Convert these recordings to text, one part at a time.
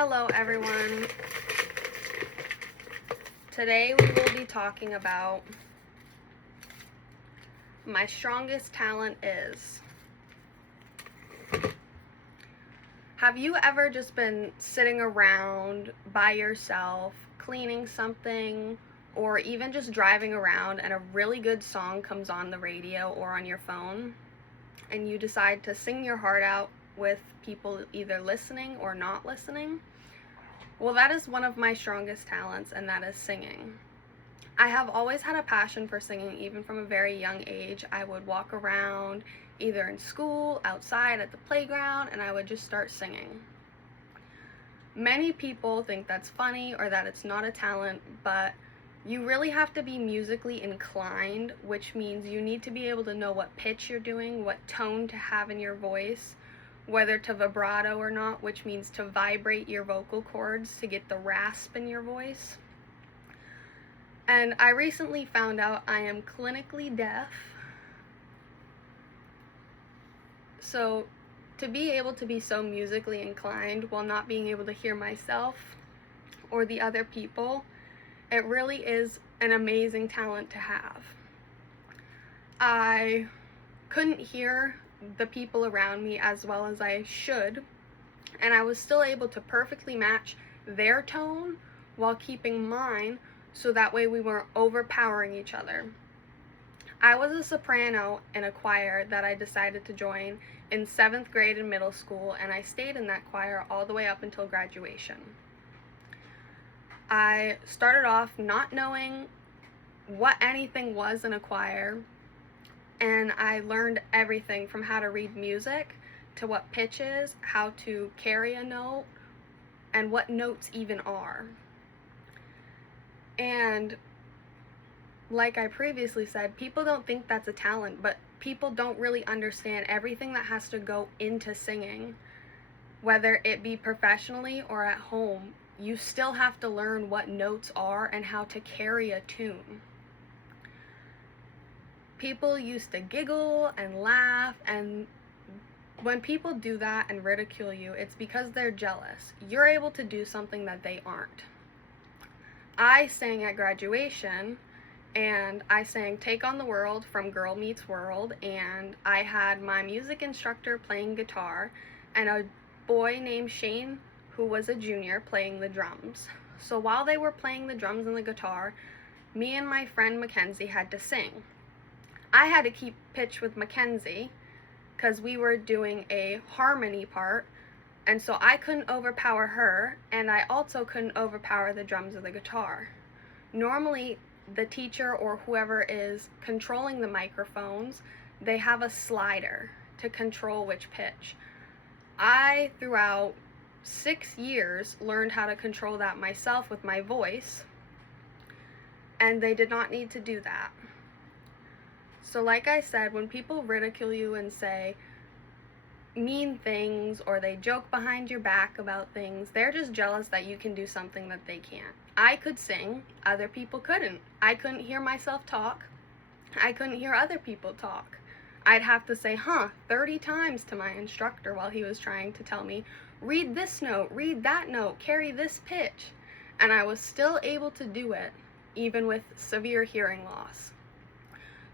Hello everyone. Today we will be talking about my strongest talent is. Have you ever just been sitting around by yourself, cleaning something, or even just driving around and a really good song comes on the radio or on your phone, and you decide to sing your heart out with people either listening or not listening? Well, that is one of my strongest talents, and that is singing. I have always had a passion for singing, even from a very young age. I would walk around, either in school, outside, at the playground, and I would just start singing. Many people think that's funny or that it's not a talent, but you really have to be musically inclined, which means you need to be able to know what pitch you're doing, what tone to have in your voice, whether to vibrato or not, which means to vibrate your vocal cords to get the rasp in your voice. And I recently found out I am clinically deaf. So to be able to be so musically inclined while not being able to hear myself or the other people, it really is an amazing talent to have. I couldn't hear the people around me as well as I should, and I was still able to perfectly match their tone while keeping mine, so that way we weren't overpowering each other. I was a soprano in a choir that I decided to join in 7th grade in middle school, and I stayed in that choir all the way up until graduation. I started off not knowing what anything was in a choir, and I learned everything from how to read music to what pitch is, how to carry a note, and what notes even are. And like I previously said, people don't think that's a talent, but people don't really understand everything that has to go into singing. Whether it be professionally or at home, you still have to learn what notes are and how to carry a tune. People used to giggle and laugh, and when people do that and ridicule you, it's because they're jealous. You're able to do something that they aren't. I sang at graduation, and I sang Take on the World from Girl Meets World, and I had my music instructor playing guitar and a boy named Shane, who was a junior, playing the drums. So while they were playing the drums and the guitar, me and my friend Mackenzie had to sing. I had to keep pitch with Mackenzie because we were doing a harmony part, and so I couldn't overpower her, and I also couldn't overpower the drums or the guitar. Normally, the teacher or whoever is controlling the microphones, they have a slider to control which pitch. I, throughout 6 years, learned how to control that myself with my voice, and they did not need to do that. So like I said, when people ridicule you and say mean things, or they joke behind your back about things, they're just jealous that you can do something that they can't. I could sing, other people couldn't. I couldn't hear myself talk. I couldn't hear other people talk. I'd have to say 30 times to my instructor while he was trying to tell me, read this note, read that note, carry this pitch. And I was still able to do it, even with severe hearing loss.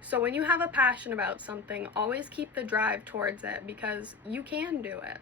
So when you have a passion about something, always keep the drive towards it, because you can do it.